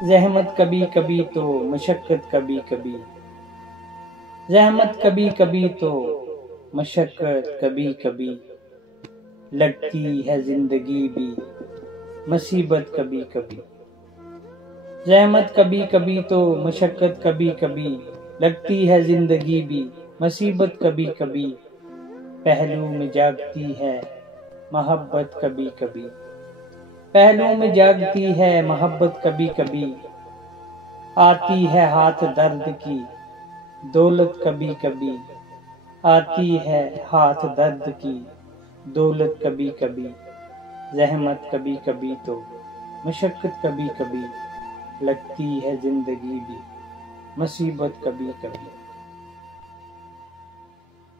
ज़हमत कभी कभी तो मशक्क़त कभी कभी, ज़हमत कभी कभी तो मशक्क़त कभी कभी, लगती है ज़िंदगी भी मुसीबत कभी कभी। ज़हमत कभी कभी तो मशक्क़त कभी कभी, लगती है ज़िंदगी भी मुसीबत कभी कभी। पहलू में जागती है मोहब्बत कभी कभी, पहलू में जागती है मोहब्बत कभी कभी। आती है हाथ दर्द की दौलत कभी कभी, आती है हाथ दर्द की दौलत कभी कभी। ज़हमत कभी कभी तो मशक्क़त कभी कभी, लगती है ज़िंदगी भी मुसीबत कभी कभी।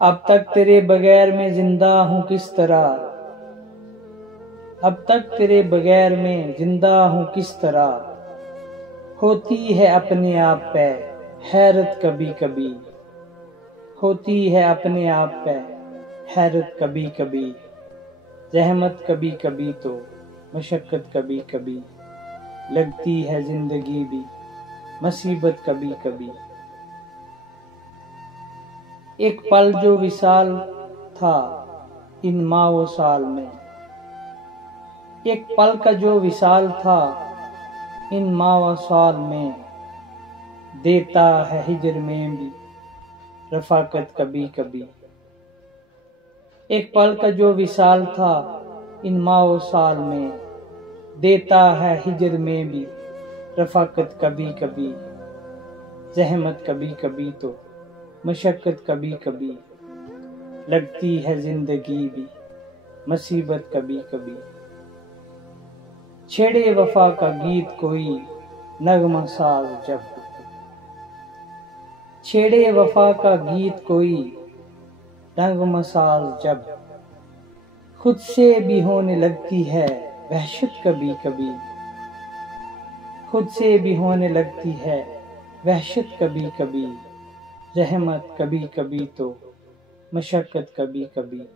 अब तक तेरे बगैर मैं जिंदा हूँ किस तरह, अब तक तेरे बगैर मैं जिंदा हूँ किस तरह। होती है अपने आप पे हैरत कभी कभी, होती है अपने आप पे हैरत कभी कभी। ज़हमत कभी कभी तो मशक्क़त कभी कभी, लगती है ज़िंदगी भी मुसीबत कभी कभी। एक पल जो विशाल था इन माओ साल में, एक पल का जो विशाल था इन माओ साल में। देता है हिजर में भी रफ़ाकत कभी कभी। एक पल का जो विशाल था इन माओ साल में, देता है हिजर में भी रफ़ाकत कभी कभी। ज़हमत कभी कभी तो मशक्क़त कभी कभी, लगती है ज़िंदगी भी मुसीबत कभी कभी। छेड़े वफा का गीत कोई नगमा साज जब, छेड़े वफा का गीत कोई नगमा साज जब। खुद से भी होने लगती है वहशत कभी कभी, खुद से भी होने लगती है वहशत कभी कभी। ज़हमत कभी कभी तो मशक्क़त कभी कभी,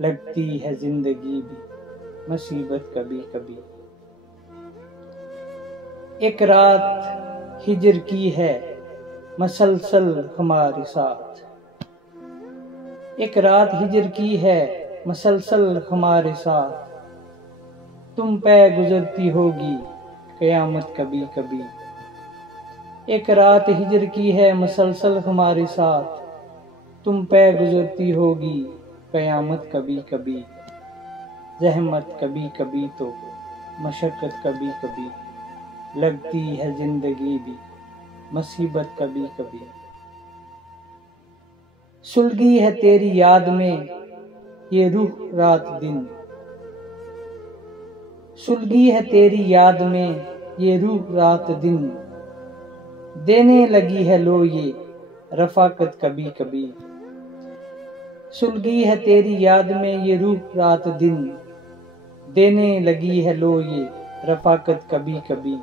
लगती है ज़िंदगी भी मुसीबत कभी कभी। एक रात हिजर की है मसलसल हमारे साथ, एक रात हिजर की है मसलसल हमारे साथ। तुम पे गुजरती होगी क़यामत कभी कभी, एक रात हिजर की है मसलसल हमारे साथ। तुम पे गुजरती होगी क़यामत कभी कभी। ज़हमत कभी कभी तो मशक्क़त कभी कभी, लगती है ज़िंदगी भी मुसीबत कभी कभी। सुलगी है तेरी याद में ये रूह रात दिन, सुलगी है तेरी याद में ये रूह रात दिन। देने लगी है लो ये रफ़ाकत कभी कभी, सुलगी है तेरी याद में ये रूह रात दिन। देने लगी है लो ये रफ़ाकत कभी कभी।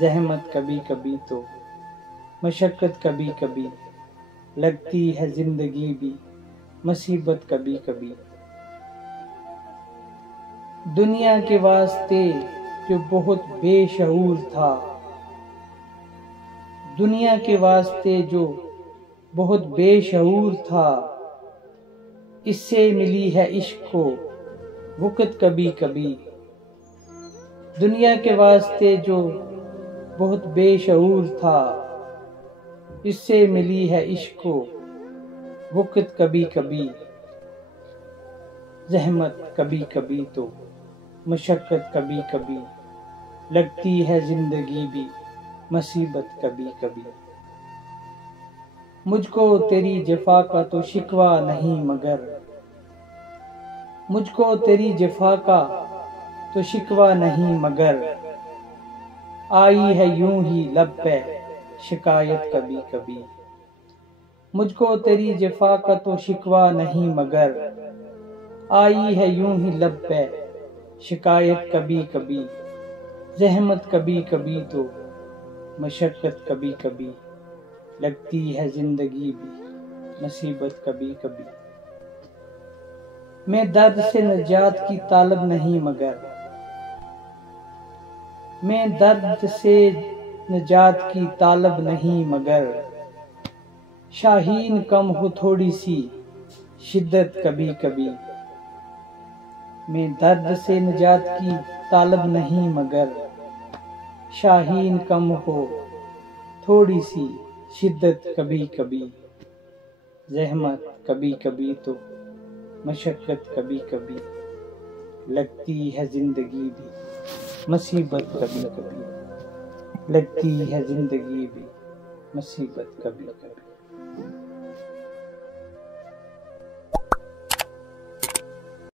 ज़हमत कभी कभी तो मशक्क़त कभी कभी, लगती है ज़िंदगी भी मुसीबत कभी कभी। दुनिया के वास्ते जो बहुत बेशऊर था, दुनिया के वास्ते जो बहुत बेशऊर था। इससे मिली है इश्क को वक़्त कभी कभी, दुनिया के वास्ते जो बहुत बेशऊर था। इससे मिली है इश्क को वक़्त कभी कभी। ज़हमत कभी कभी तो मशक्क़त कभी कभी, लगती है ज़िंदगी भी मुसीबत कभी कभी। मुझको तेरी जफ़ा का तो शिकवा नहीं मगर, मुझको तेरी जफ़ा का तो शिकवा नहीं मगर। आई है यूं ही लब पे शिकायत कभी कभी, मुझको तेरी जफ़ा का तो शिकवा नहीं मगर। आई है यूं ही लब पे शिकायत कभी कभी। ज़हमत कभी कभी तो मशक्क़त कभी कभी, लगती है ज़िंदगी भी मुसीबत कभी कभी। मैं दर्द से निजात की तालब नहीं मगर, मैं दर्द से निजात की तालब नहीं मगर शाहीन कम हो थोड़ी सी शिद्दत कभी कभी। मैं दर्द से निजात की तालब नहीं मगर शाहीन कम हो थोड़ी सी शिद्दत कभी कभी। ज़हमत कभी कभी तो मशक्क़त कभी कभी, लगती है जिंदगी भी मुसीबत कभी कभी, लगती है जिंदगी भी मुसीबत कभी कभी।